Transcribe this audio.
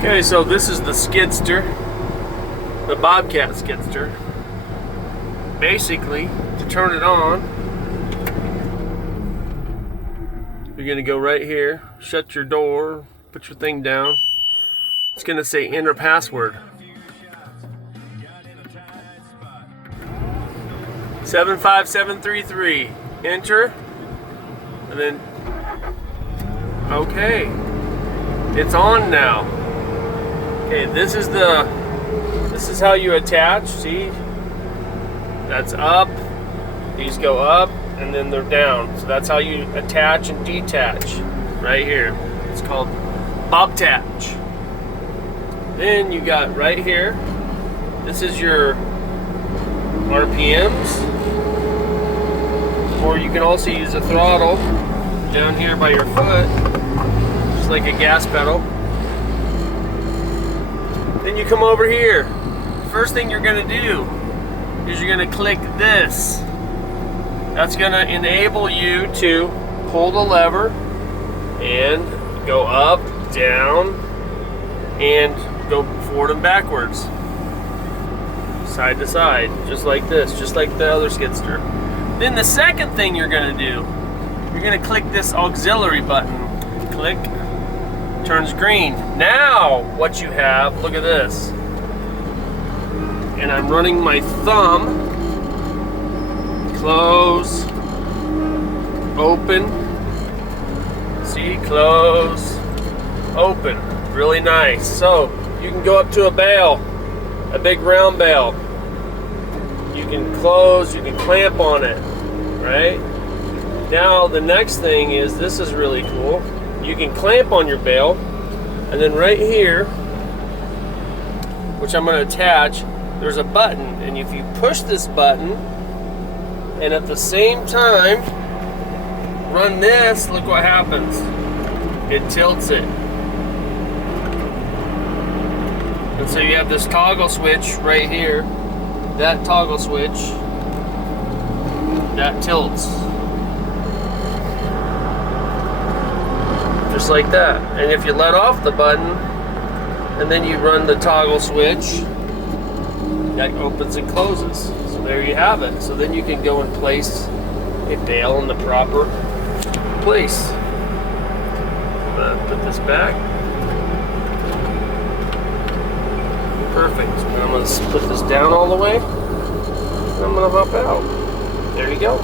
Okay, so this is the skidsteer, the Bobcat skidsteer. Basically, to turn it on, you're gonna go right here, shut your door, put your thing down. It's gonna say enter password. 75733. Enter, and then okay, it's on now. Okay, this is how you attach. See, that's up. These go up, and then they're down. So that's how you attach and detach. Right here, it's called Bobtach. Then you got right here. This is your RPMs, or you can also use a throttle down here by your foot, just like a gas pedal. Then you come over here. First thing you're gonna do is you're gonna click this. That's gonna enable you to pull the lever and go up, down, and go forward and backwards, side to side, just like this, just like the other skidsteer. Then the second thing you're gonna do, you're gonna click this auxiliary button. Click, turns green. Now what you have, look at this. And I'm running my thumb. Close, open. See, close, open. Really nice. So you can go up to a bale, a big round bale. You can close, you can clamp on it, right? Now the next thing is, this is really cool. You can clamp on your bale, and then right here, which I'm going to attach, there's a button, and if you push this button and at the same time run this, look what happens. It tilts it. And so you have this toggle switch right here. That toggle switch, that tilts. Just like that. And if you let off the button and then you run the toggle switch, that opens and closes. So there you have it. So then you can go and place a bale in the proper place. I'm gonna put this back. Perfect. And I'm going to put this down all the way. And I'm going to hop out. There you go.